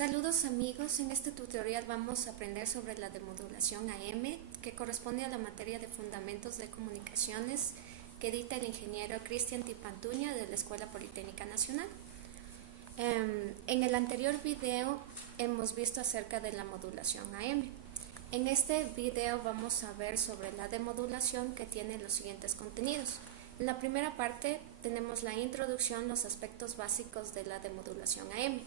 Saludos amigos, en este tutorial vamos a aprender sobre la demodulación AM, que corresponde a la materia de Fundamentos de Comunicaciones que dicta el ingeniero Cristian Tipantuña de la Escuela Politécnica Nacional. En el anterior video hemos visto acerca de la modulación AM. En este video vamos a ver sobre la demodulación, que tiene los siguientes contenidos. En la primera parte tenemos la introducción, los aspectos básicos de la demodulación AM.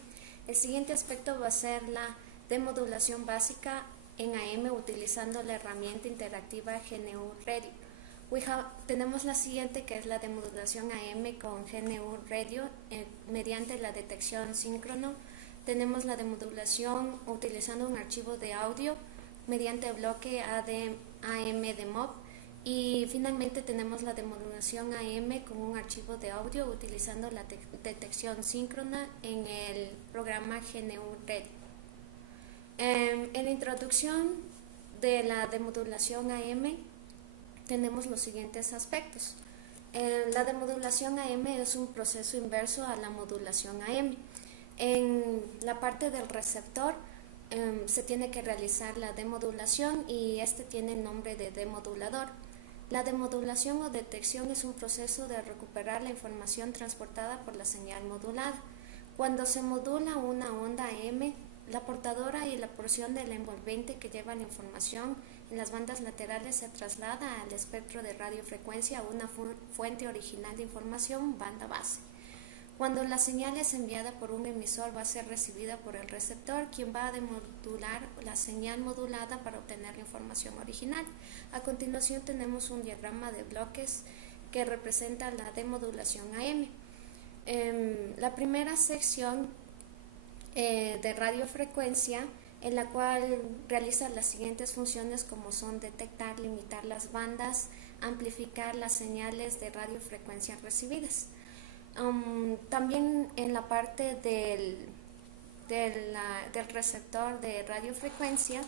El siguiente aspecto va a ser la demodulación básica en AM utilizando la herramienta interactiva GNU Radio. Tenemos la siguiente, que es la demodulación AM con GNU Radio mediante la detección síncrono. Tenemos la demodulación utilizando un archivo de audio mediante bloque AM de MOV. Y finalmente tenemos la demodulación AM con un archivo de audio utilizando la detección síncrona en el programa GNU Radio. En la introducción de la demodulación AM tenemos los siguientes aspectos. La demodulación AM es un proceso inverso a la modulación AM. En la parte del receptor se tiene que realizar la demodulación y este tiene el nombre de demodulador. La demodulación o detección es un proceso de recuperar la información transportada por la señal modulada. Cuando se modula una onda AM, la portadora y la porción del envolvente que lleva la información en las bandas laterales se traslada al espectro de radiofrecuencia a una fuente original de información, banda base. Cuando la señal es enviada por un emisor, va a ser recibida por el receptor, quien va a demodular la señal modulada para obtener la información original. A continuación tenemos un diagrama de bloques que representa la demodulación AM. La primera sección de radiofrecuencia, en la cual realiza las siguientes funciones, como son detectar, limitar las bandas, amplificar las señales de radiofrecuencia recibidas. También en la parte del receptor de radiofrecuencia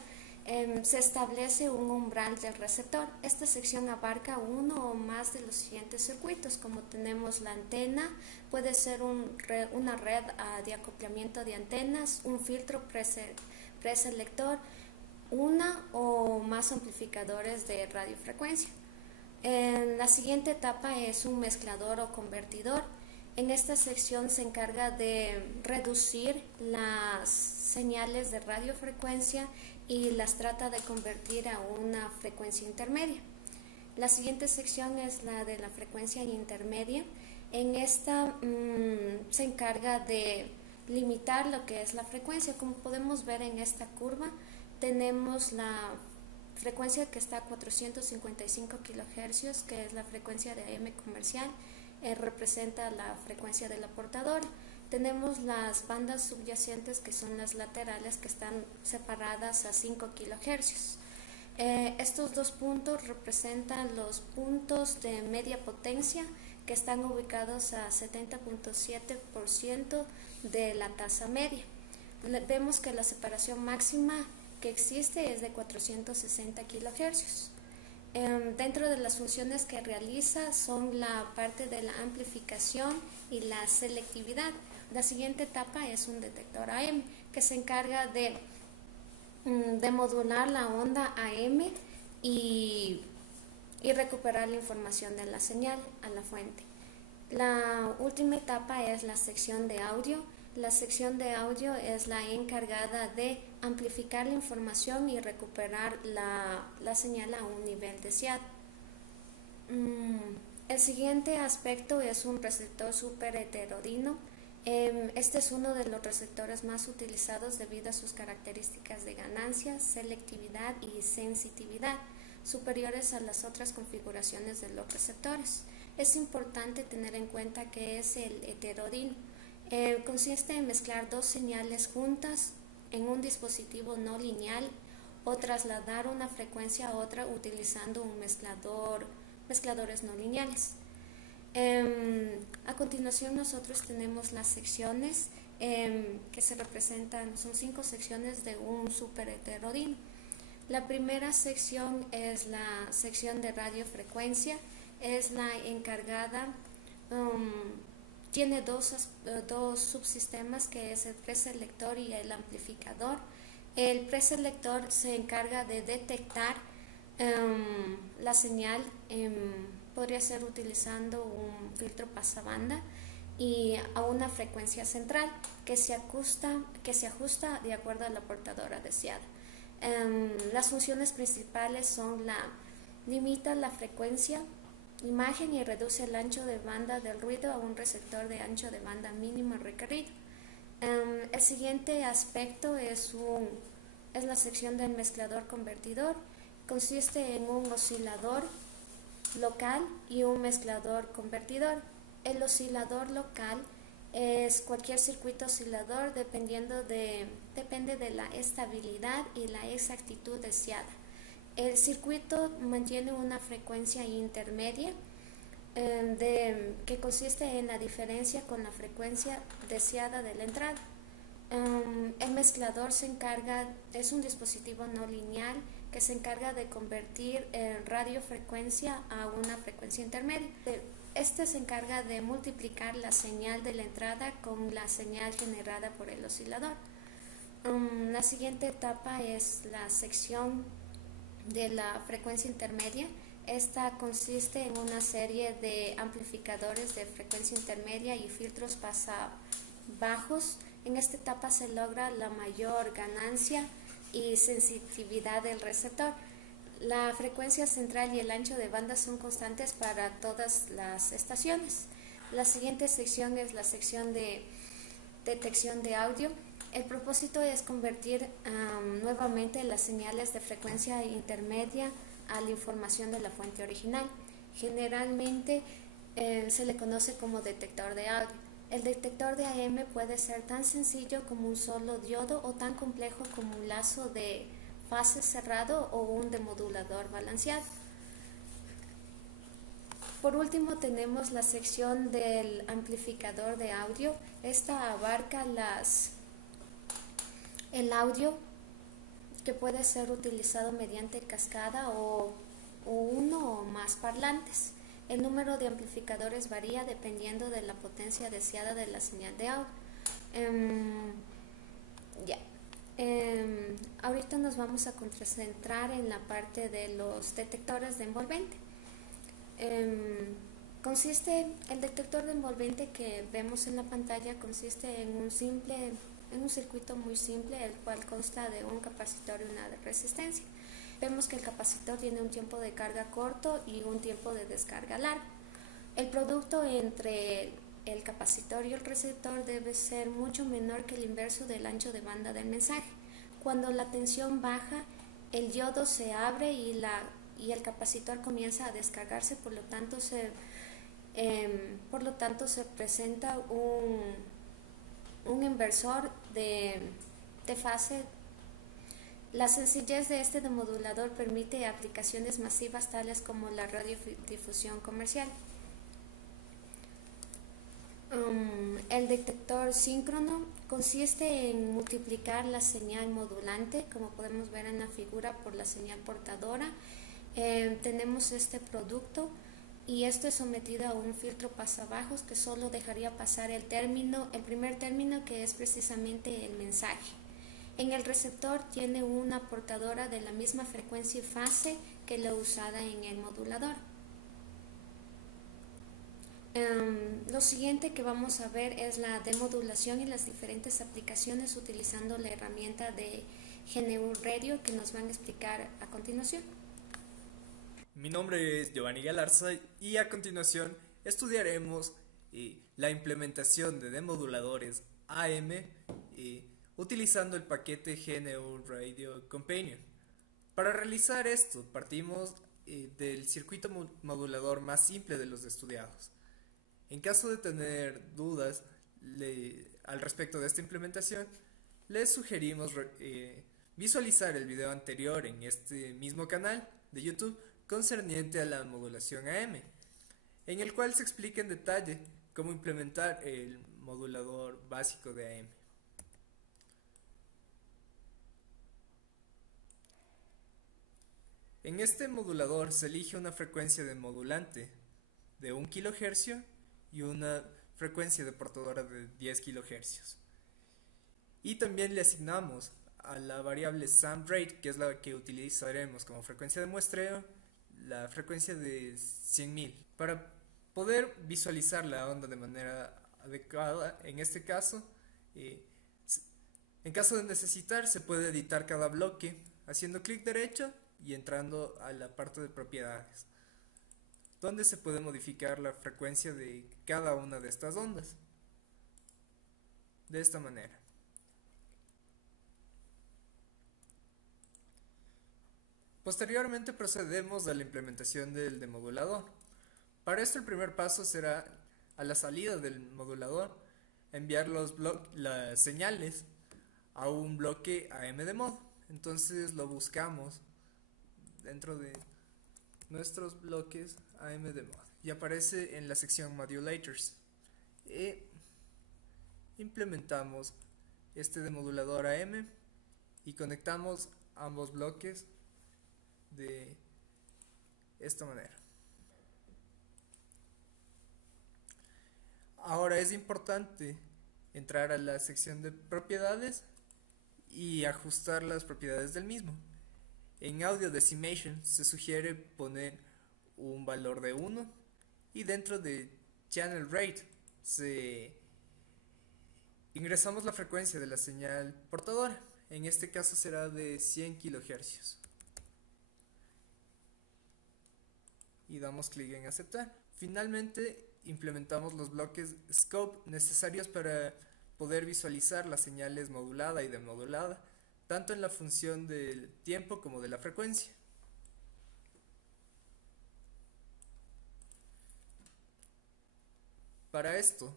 se establece un umbral del receptor. Esta sección abarca uno o más de los siguientes circuitos, como tenemos la antena, puede ser una red de acoplamiento de antenas, un filtro preselector, una o más amplificadores de radiofrecuencia. La siguiente etapa es un mezclador o convertidor. En esta sección se encarga de reducir las señales de radiofrecuencia y las trata de convertir a una frecuencia intermedia. La siguiente sección es la de la frecuencia intermedia. En esta se encarga de limitar lo que es la frecuencia. Como podemos ver en esta curva, tenemos la frecuencia que está a 455 kHz, que es la frecuencia de AM comercial. Representa la frecuencia de la portadora. Tenemos las bandas subyacentes, que son las laterales, que están separadas a 5 kHz. Estos dos puntos representan los puntos de media potencia, que están ubicados a 70.7% de la tasa media. Vemos que la separación máxima que existe es de 460 kHz. Dentro de las funciones que realiza son la parte de la amplificación y la selectividad. La siguiente etapa es un detector AM, que se encarga de modular la onda AM y recuperar la información de la señal a la fuente. La última etapa es la sección de audio. La sección de audio es la encargada de amplificar la información y recuperar la señal a un nivel deseado. El siguiente aspecto es un receptor súper heterodigno. Este es uno de los receptores más utilizados debido a sus características de ganancia, selectividad y sensitividad superiores a las otras configuraciones de los receptores. Es importante tener en cuenta que es el heterodigno. Consiste en mezclar dos señales juntas en un dispositivo no lineal o trasladar una frecuencia a otra utilizando un mezcladores no lineales. A continuación nosotros tenemos las secciones que se representan, son 5 secciones de un super heterodigno. La primera sección es la sección de radiofrecuencia, es la encargada Tiene dos subsistemas, que es el preselector y el amplificador. El preselector se encarga de detectar la señal, podría ser utilizando un filtro pasabanda y a una frecuencia central que se ajusta de acuerdo a la portadora deseada. Las funciones principales son limita la frecuencia imagen y reduce el ancho de banda del ruido a un receptor de ancho de banda mínimo requerido. El siguiente aspecto es la sección del mezclador convertidor. Consiste en un oscilador local y un mezclador convertidor. El oscilador local es cualquier circuito oscilador depende de la estabilidad y la exactitud deseada. El circuito mantiene una frecuencia intermedia que consiste en la diferencia con la frecuencia deseada de la entrada. El mezclador es un dispositivo no lineal que se encarga de convertir radiofrecuencia a una frecuencia intermedia. Este se encarga de multiplicar la señal de la entrada con la señal generada por el oscilador. La siguiente etapa es la sección de la frecuencia intermedia. Esta consiste en una serie de amplificadores de frecuencia intermedia y filtros pasabajos. En esta etapa se logra la mayor ganancia y sensitividad del receptor. La frecuencia central y el ancho de banda son constantes para todas las estaciones. La siguiente sección es la sección de detección de audio. El propósito es convertir nuevamente las señales de frecuencia intermedia a la información de la fuente original. Generalmente se le conoce como detector de audio. El detector de AM puede ser tan sencillo como un solo diodo o tan complejo como un lazo de fase cerrado o un demodulador balanceado. Por último tenemos la sección del amplificador de audio. Esta abarca el audio que puede ser utilizado mediante cascada o uno o más parlantes. El número de amplificadores varía dependiendo de la potencia deseada de la señal de audio. Ahorita nos vamos a concentrar en la parte de los detectores de envolvente. El detector de envolvente que vemos en la pantalla consiste en un circuito muy simple, el cual consta de un capacitor y una resistencia. Vemos que el capacitor tiene un tiempo de carga corto y un tiempo de descarga largo. El producto entre el capacitor y el receptor debe ser mucho menor que el inverso del ancho de banda del mensaje. Cuando la tensión baja, el diodo se abre y el capacitor comienza a descargarse, por lo tanto se presenta un inversor de fase. La sencillez de este demodulador permite aplicaciones masivas tales como la radiodifusión comercial. El detector síncrono consiste en multiplicar la señal modulante, como podemos ver en la figura, por la señal portadora. Tenemos este producto y esto es sometido a un filtro pasabajos que solo dejaría pasar el primer término, que es precisamente el mensaje. En el receptor tiene una portadora de la misma frecuencia y fase que la usada en el modulador. Lo siguiente que vamos a ver es la demodulación y las diferentes aplicaciones utilizando la herramienta de GNU Radio, que nos van a explicar a continuación. Mi nombre es Giovanni Galarza y a continuación estudiaremos la implementación de demoduladores AM utilizando el paquete GNU Radio Companion. Para realizar esto partimos del circuito modulador más simple de los estudiados. En caso de tener dudas al respecto de esta implementación, les sugerimos visualizar el video anterior en este mismo canal de YouTube concerniente a la modulación AM, en el cual se explica en detalle cómo implementar el modulador básico de AM. En este modulador se elige una frecuencia de modulante de 1 kHz y una frecuencia de portadora de 10 kHz. Y también le asignamos a la variable samRate, que es la que utilizaremos como frecuencia de muestreo, la frecuencia de 100.000. Para poder visualizar la onda de manera adecuada, en este caso, en caso de necesitar, se puede editar cada bloque haciendo clic derecho y entrando a la parte de propiedades, donde se puede modificar la frecuencia de cada una de estas ondas. De esta manera. Posteriormente procedemos a la implementación del demodulador. Para esto el primer paso será, a la salida del modulador, enviar las señales a un bloque AM de mod. Entonces lo buscamos dentro de nuestros bloques AM de mod y aparece en la sección Modulators. Implementamos este demodulador AM y conectamos ambos bloques de esta manera. Ahora es importante entrar a la sección de propiedades y ajustar las propiedades del mismo. En Audio Decimation se sugiere poner un valor de 1 y dentro de Channel Rate ingresamos la frecuencia de la señal portadora. En este caso será de 100 kHz. Y damos clic en aceptar. Finalmente implementamos los bloques scope necesarios para poder visualizar las señales modulada y demodulada, tanto en la función del tiempo como de la frecuencia. Para esto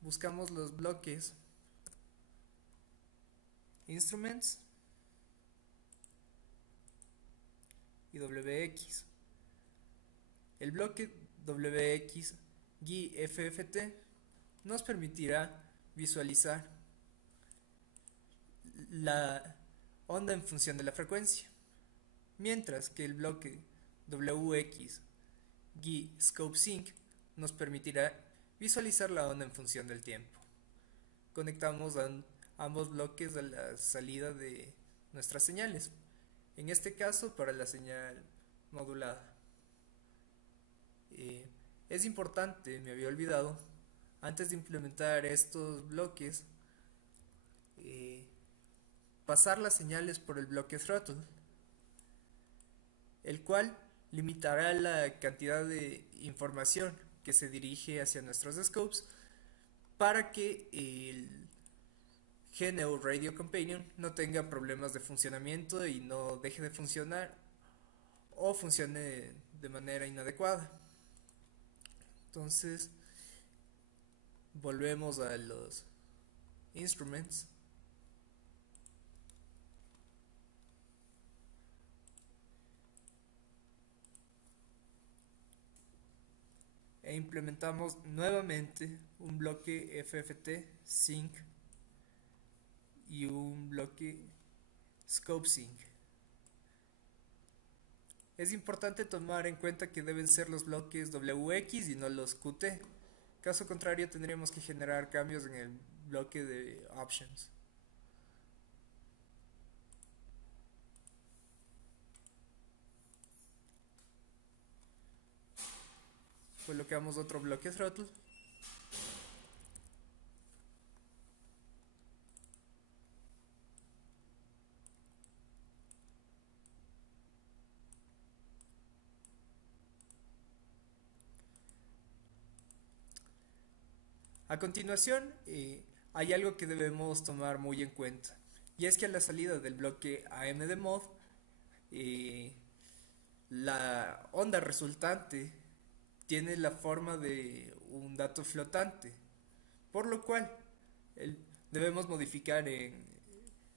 buscamos los bloques Instruments y WX. El bloque WX GUI FFT nos permitirá visualizar la onda en función de la frecuencia, mientras que el bloque WX GUI Scope Sync nos permitirá visualizar la onda en función del tiempo. Conectamos ambos bloques a la salida de nuestras señales, en este caso para la señal modulada. Es importante, me había olvidado, antes de implementar estos bloques, pasar las señales por el bloque throttle, el cual limitará la cantidad de información que se dirige hacia nuestros scopes para que el GNU Radio Companion no tenga problemas de funcionamiento y no deje de funcionar o funcione de manera inadecuada. Entonces volvemos a los instruments e implementamos nuevamente un bloque FFT Sync y un bloque Scope Sync. Es importante tomar en cuenta que deben ser los bloques WX y no los QT. Caso contrario tendríamos que generar cambios en el bloque de Options. Colocamos otro bloque throttle. A continuación, hay algo que debemos tomar muy en cuenta, y es que a la salida del bloque AM de mod, la onda resultante tiene la forma de un dato flotante, por lo cual debemos modificar en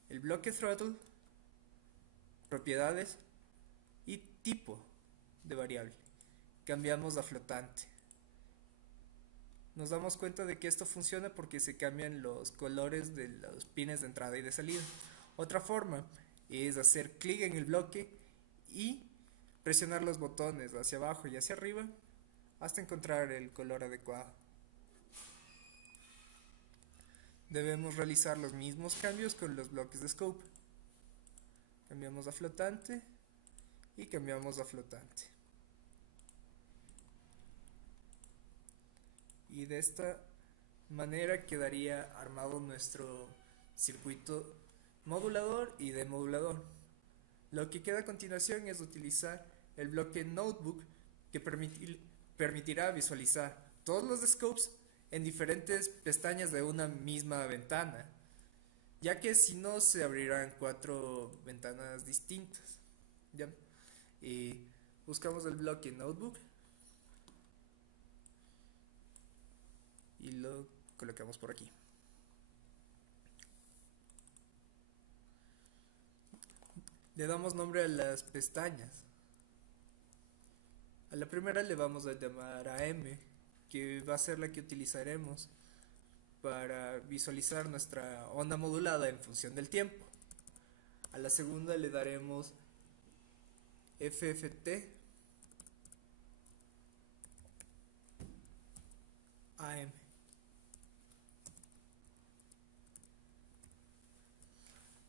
el bloque throttle, propiedades y tipo de variable. Cambiamos a flotante. Nos damos cuenta de que esto funciona porque se cambian los colores de los pines de entrada y de salida. Otra forma es hacer clic en el bloque y presionar los botones hacia abajo y hacia arriba hasta encontrar el color adecuado. Debemos realizar los mismos cambios con los bloques de scope. Cambiamos a flotante y cambiamos a flotante. Y de esta manera quedaría armado nuestro circuito modulador y demodulador. Lo que queda a continuación es utilizar el bloque notebook que permitirá visualizar todos los scopes en diferentes pestañas de una misma ventana, ya que si no se abrirán 4 ventanas distintas. ¿Ya? Y buscamos el bloque notebook y lo colocamos por aquí. Le damos nombre a las pestañas. A la primera le vamos a llamar AM, que va a ser la que utilizaremos para visualizar nuestra onda modulada en función del tiempo. A la segunda le daremos FFT AM.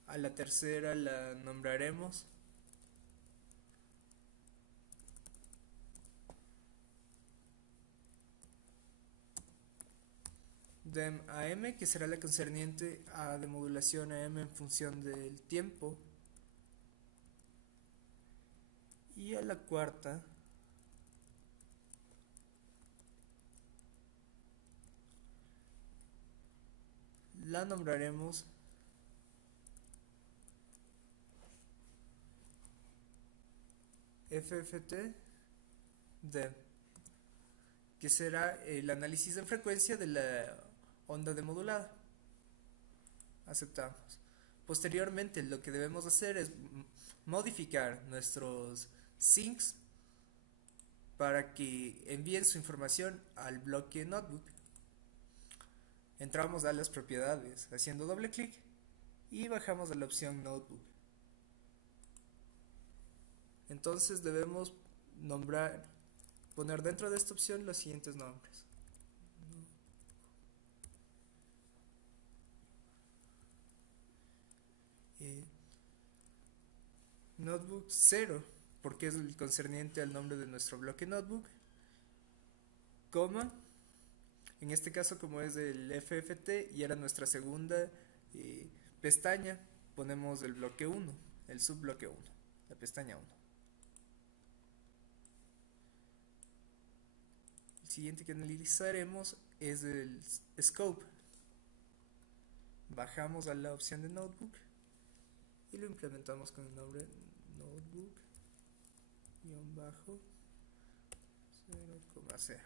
A la tercera la nombraremos DEM AM, que será la concerniente a demodulación AM en función del tiempo. Y a la cuarta la nombraremos FFT DEM, que será el análisis de frecuencia de la onda demodulada. Aceptamos. Posteriormente lo que debemos hacer es modificar nuestros sinks para que envíen su información al bloque notebook. Entramos a las propiedades haciendo doble clic y bajamos a la opción notebook. Entonces debemos poner dentro de esta opción los siguientes nombres. Notebook 0, porque es el concerniente al nombre de nuestro bloque notebook, coma, en este caso como es el FFT y era nuestra segunda pestaña, ponemos el bloque 1, el subbloque 1, la pestaña 1. El siguiente que analizaremos es el scope. Bajamos a la opción de notebook y lo implementamos con el nombre notebook-0,0,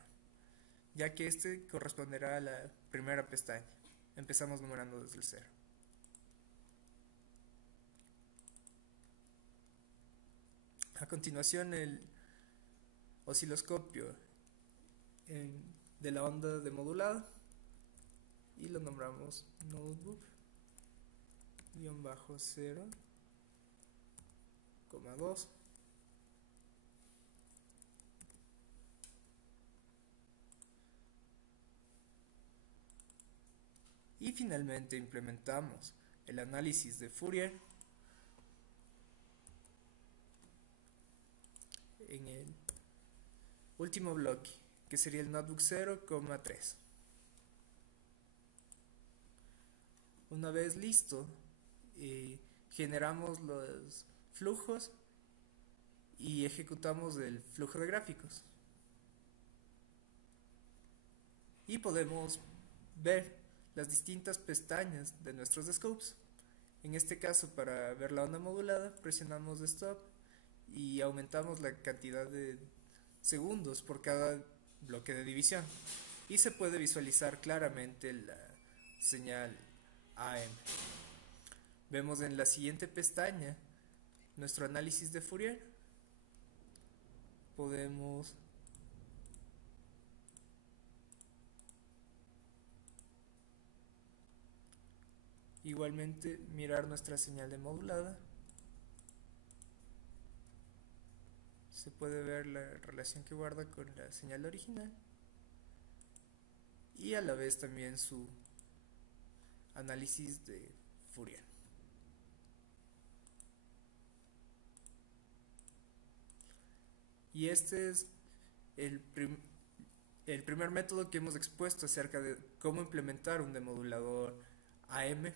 ya que este corresponderá a la primera pestaña. Empezamos numerando desde el 0. A continuación el osciloscopio de la onda demodulada y lo nombramos notebook-0,2. Y finalmente implementamos el análisis de Fourier en el último bloque, que sería el notebook 0,3. Una vez listo, generamos los flujos y ejecutamos el flujo de gráficos. Y podemos ver las distintas pestañas de nuestros scopes. En este caso, para ver la onda modulada, presionamos stop y aumentamos la cantidad de segundos por cada bloque de división. Y se puede visualizar claramente la señal AM. Vemos en la siguiente pestaña nuestro análisis de Fourier. Podemos igualmente mirar nuestra señal de modulada. Se puede ver la relación que guarda con la señal original y a la vez también su análisis de Fourier. Y este es el primer método que hemos expuesto acerca de cómo implementar un demodulador AM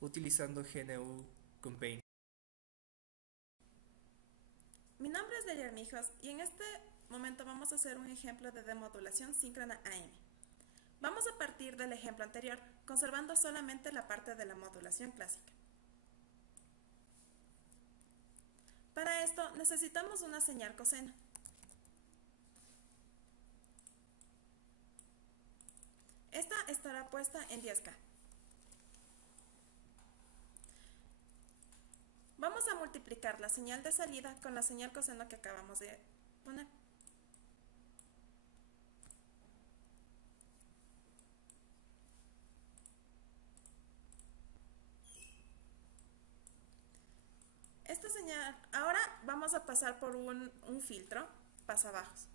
utilizando GNU con Paint. Mi nombre es Delia Armijos y en este momento vamos a hacer un ejemplo de demodulación síncrona AM. Vamos a partir del ejemplo anterior, conservando solamente la parte de la modulación clásica. Para esto necesitamos una señal coseno. Esta estará puesta en 10K. Vamos a multiplicar la señal de salida con la señal coseno que acabamos de poner. Esta señal, ahora vamos a pasar por un filtro pasabajos.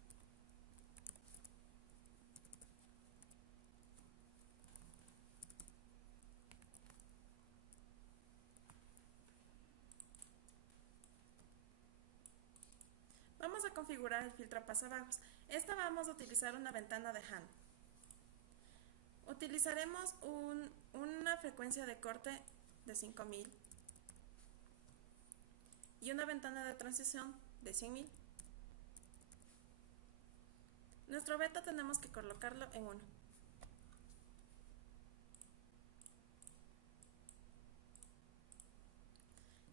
Vamos a configurar el filtro pasabajos. Esta vamos a utilizar una ventana de Han. Utilizaremos una frecuencia de corte de 5000 y una ventana de transición de 100.000. Nuestro beta tenemos que colocarlo en 1.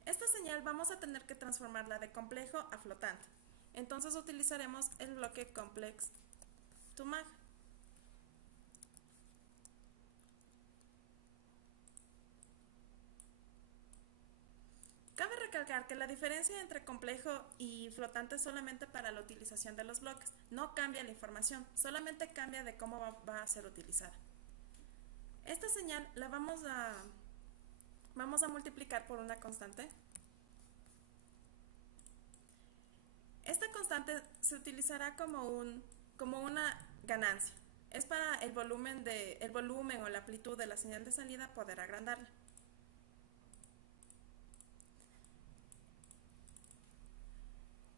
Esta señal vamos a tener que transformarla de complejo a flotante. Entonces utilizaremos el bloque complex to mag. Cabe recalcar que la diferencia entre complejo y flotante es solamente para la utilización de los bloques. No cambia la información, solamente cambia de cómo va a ser utilizada. Esta señal la vamos a multiplicar por una constante. Esta constante se utilizará como una ganancia. Es para el volumen o la amplitud de la señal de salida poder agrandarla.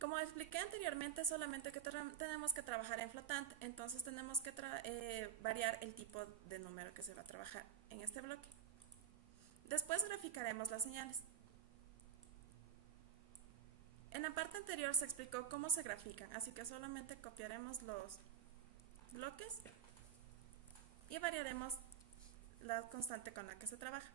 Como expliqué anteriormente, solamente que tenemos que trabajar en flotante, entonces tenemos que variar el tipo de número que se va a trabajar en este bloque. Después graficaremos las señales. En la parte anterior se explicó cómo se grafican, así que solamente copiaremos los bloques y variaremos la constante con la que se trabaja.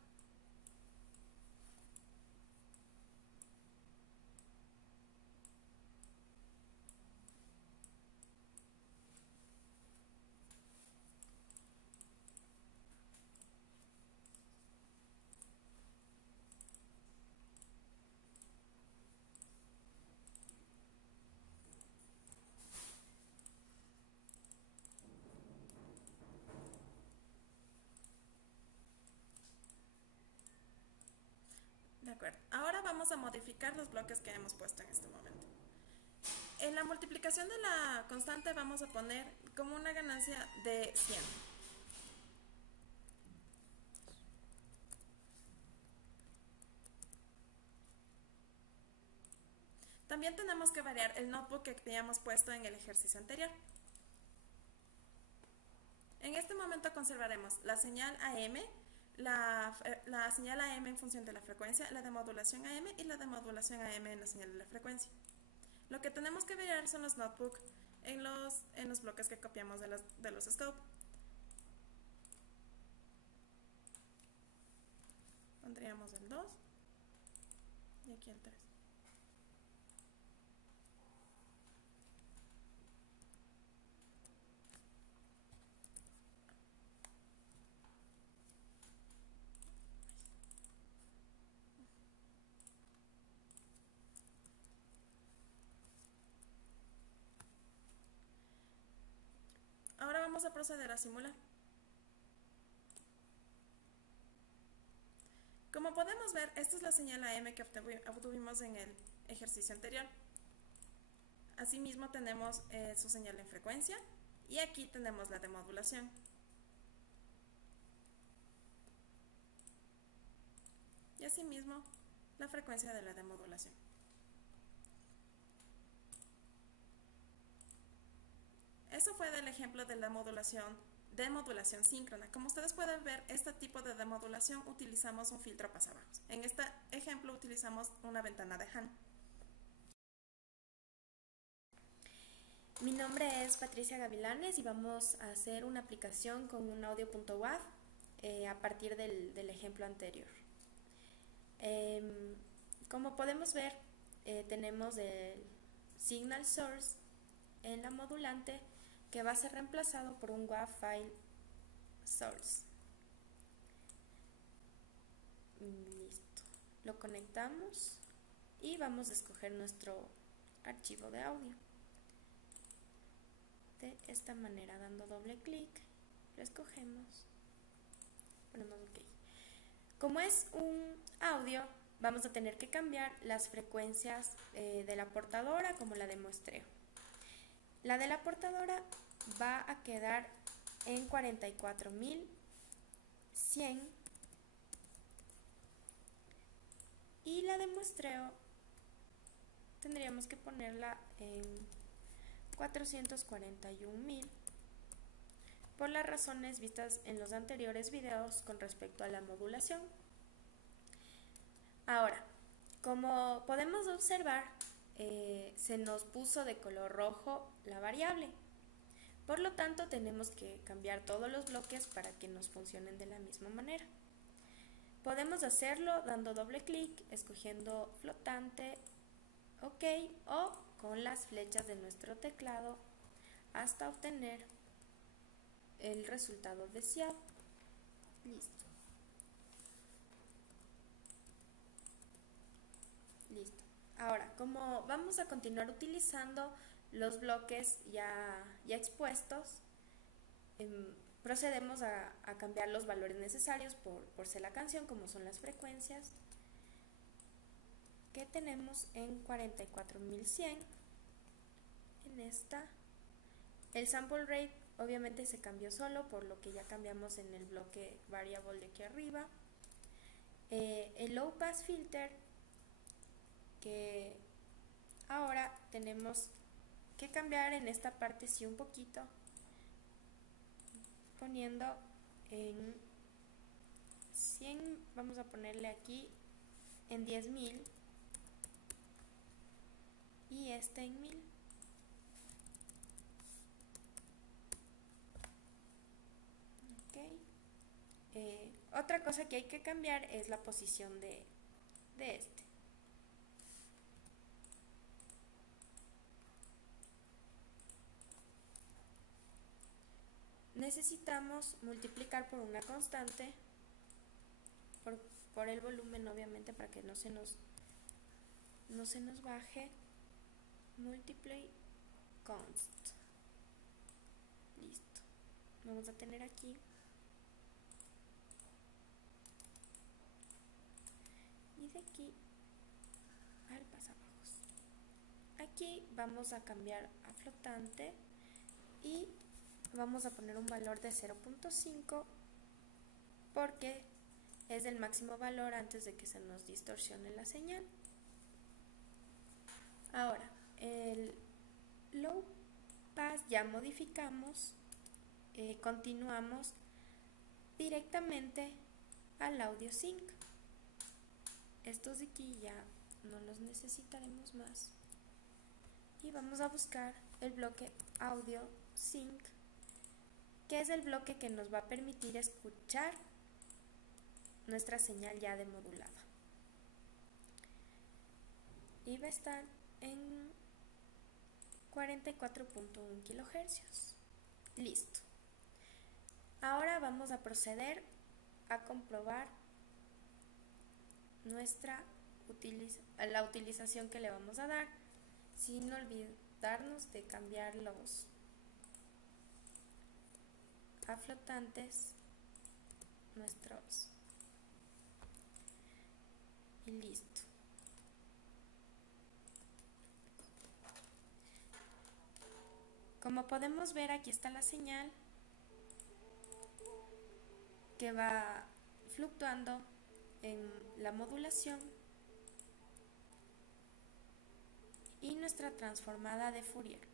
De acuerdo, ahora vamos a modificar los bloques que hemos puesto en este momento. En la multiplicación de la constante vamos a poner como una ganancia de 100. También tenemos que variar el notebook que habíamos puesto en el ejercicio anterior. En este momento conservaremos la señal AM, la señal AM en función de la frecuencia, la demodulación AM y la demodulación AM en la señal de la frecuencia. Lo que tenemos que variar son los notebook en los bloques que copiamos de los scope. Pondríamos el 2 y aquí el 3. Ahora vamos a proceder a simular. Como podemos ver, esta es la señal AM que obtuvimos en el ejercicio anterior. Asimismo tenemos su señal en frecuencia y aquí tenemos la demodulación. asimismo la frecuencia de la demodulación. Eso fue del ejemplo de la demodulación síncrona. Como ustedes pueden ver, este tipo de demodulación utilizamos un filtro pasabajos. En este ejemplo utilizamos una ventana de Hahn. Mi nombre es Patricia Gavilanes y vamos a hacer una aplicación con un audio.wav a partir del ejemplo anterior. Como podemos ver, tenemos el signal source en la modulante que va a ser reemplazado por un WAV file source. Listo. Lo conectamos y vamos a escoger nuestro archivo de audio. De esta manera, dando doble clic, lo escogemos, ponemos OK. Como es un audio, vamos a tener que cambiar las frecuencias de la portadora como la de muestreo. La de la portadora va a quedar en 44.100 y la de muestreo tendríamos que ponerla en 441.000 por las razones vistas en los anteriores videos con respecto a la modulación. Ahora, como podemos observar, se nos puso de color rojo la variable. Por lo tanto, tenemos que cambiar todos los bloques para que nos funcionen de la misma manera. Podemos hacerlo dando doble clic, escogiendo flotante, OK, o con las flechas de nuestro teclado hasta obtener el resultado deseado. Listo. Ahora, como vamos a continuar utilizando los bloques ya expuestos, procedemos a cambiar los valores necesarios por ser la canción, como son las frecuencias, que tenemos en 44.100 en esta. El sample rate obviamente se cambió solo, por lo que ya cambiamos en el bloque variable de aquí arriba. El low pass filter, que ahora tenemos que cambiar en esta parte sí un poquito, poniendo en 100, vamos a ponerle aquí en 10.000 y este en 1000. Otra cosa que hay que cambiar es la posición de este. Necesitamos multiplicar por una constante, por el volumen obviamente, para que no se nos baje. Multiply const. Listo. Vamos a tener aquí y de aquí al pasabajos. Aquí vamos a cambiar a flotante y vamos a poner un valor de 0.5 porque es el máximo valor antes de que se nos distorsione la señal. Ahora, el low pass ya modificamos, continuamos directamente al audio sync. Estos de aquí ya no los necesitaremos más y vamos a buscar el bloque audio sync, que es el bloque que nos va a permitir escuchar nuestra señal ya demodulada, y va a estar en 44.1 kHz. Listo. Ahora vamos a proceder a comprobar la utilización que le vamos a dar, sin olvidarnos de cambiar los a flotantes nuestros, y listo. Como podemos ver, aquí está la señal que va fluctuando en la modulación y nuestra transformada de Fourier.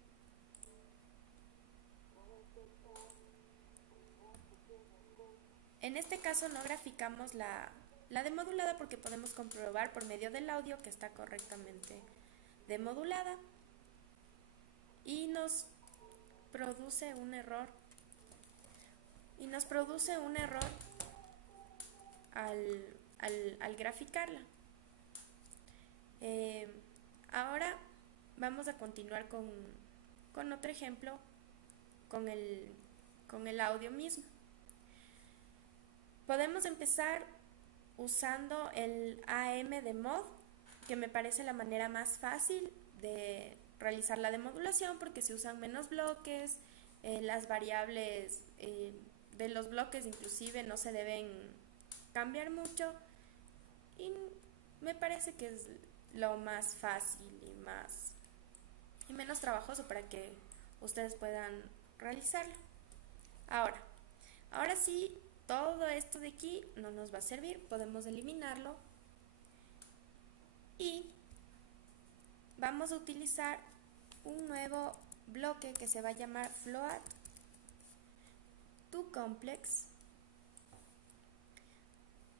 En este caso no graficamos la demodulada porque podemos comprobar por medio del audio que está correctamente demodulada y nos produce un error al graficarla. Ahora vamos a continuar con otro ejemplo con el audio mismo. Podemos empezar usando el AM de mod, que me parece la manera más fácil de realizar la demodulación porque se usan menos bloques, las variables de los bloques inclusive no se deben cambiar mucho y me parece que es lo más fácil y menos trabajoso para que ustedes puedan realizarlo. Ahora sí, todo esto de aquí no nos va a servir, podemos eliminarlo y vamos a utilizar un nuevo bloque que se va a llamar float to complex,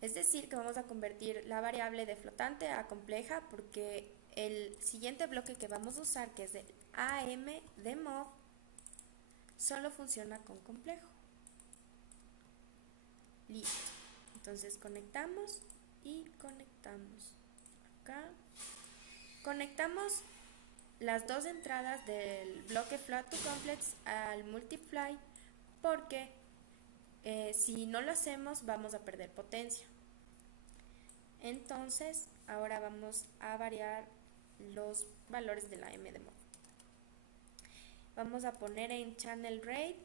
es decir que vamos a convertir la variable de flotante a compleja porque el siguiente bloque que vamos a usar, que es el AM de mod, solo funciona con complejo. Listo, entonces conectamos y conectamos acá, conectamos las dos entradas del bloque float to complex al multiply porque si no lo hacemos vamos a perder potencia. Entonces ahora vamos a variar los valores de la M de mod. Vamos a poner en channel rate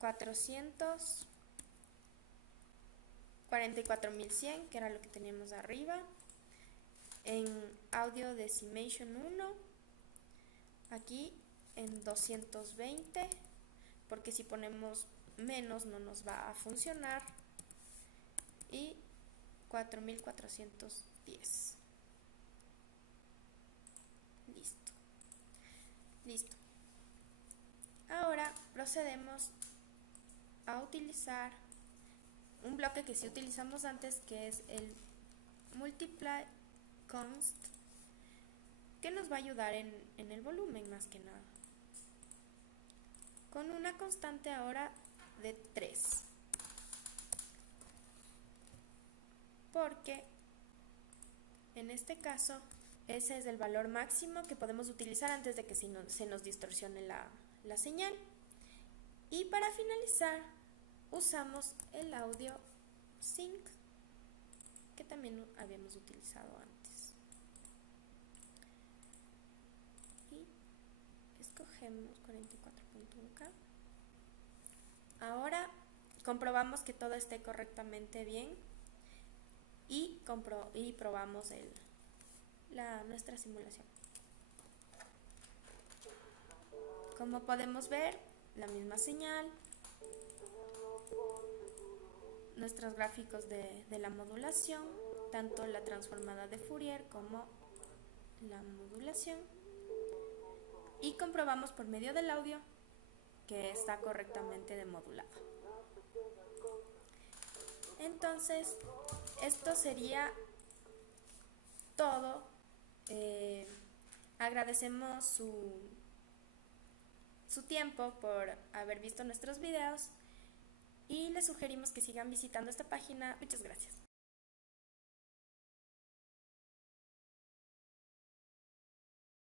444.100, que era lo que teníamos arriba. En audio decimation 1, aquí en 220, porque si ponemos menos no nos va a funcionar, y 4.410. Listo. Ahora procedemos a utilizar un bloque que sí utilizamos antes, que es el multiply const, que nos va a ayudar en el volumen más que nada, con una constante ahora de 3, porque en este caso ese es el valor máximo que podemos utilizar antes de que se nos distorsione la señal. Y para finalizar usamos el audio sync, que también habíamos utilizado antes, y escogemos 44.1K. Ahora comprobamos que todo esté correctamente bien y probamos nuestra simulación. Como podemos ver, la misma señal, nuestros gráficos de la modulación, tanto la transformada de Fourier como la modulación, y comprobamos por medio del audio que está correctamente demodulado. Entonces, esto sería todo. Agradecemos su tiempo por haber visto nuestros videos y les sugerimos que sigan visitando esta página. Muchas gracias.